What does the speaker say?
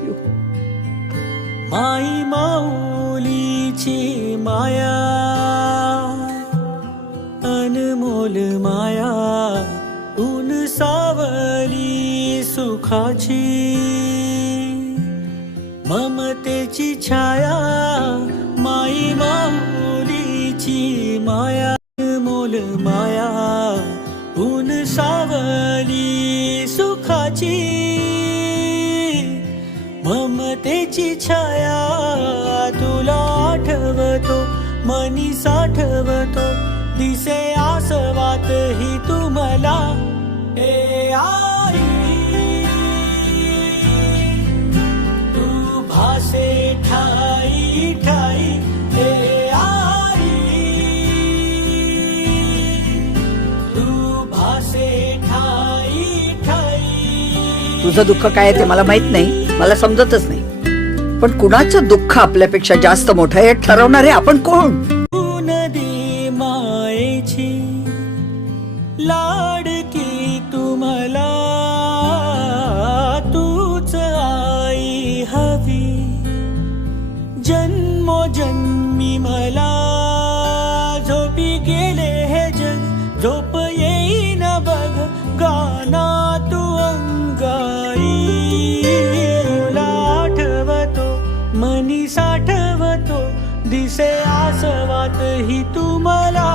You. माई माऊलीची माया, अनमोल माया, ऊन सावली सुखाची, ममतेची छाया. माई माऊलीची माया, अनमोल माया, ऊन सावली सुखाची, ममतेची छाया. तुला आठवतो मनी साठवतो, दिसे आसवात ही तुम्हाला. ए आई तू भासे ठाई ठाई. ए आई तू भासे ठाई ठाई. तुझं दुःख काय आहे ते मला माहित नाही, मला समजतच नाही. पण कुणाचं दुःख आपल्यापेक्षा जास्त मोठं आहे ठरवणारे आपण कोण? नदी मायेची लाडकी तुम्हाला, तूच आई हवी जन्मोजन्मी मला. झोपी गेले हे जग, झोप येईन बघ गाना तू अंगाई. तुला आठवतो मनी साठवतो, दिसे आसवात ही तुम्हाला.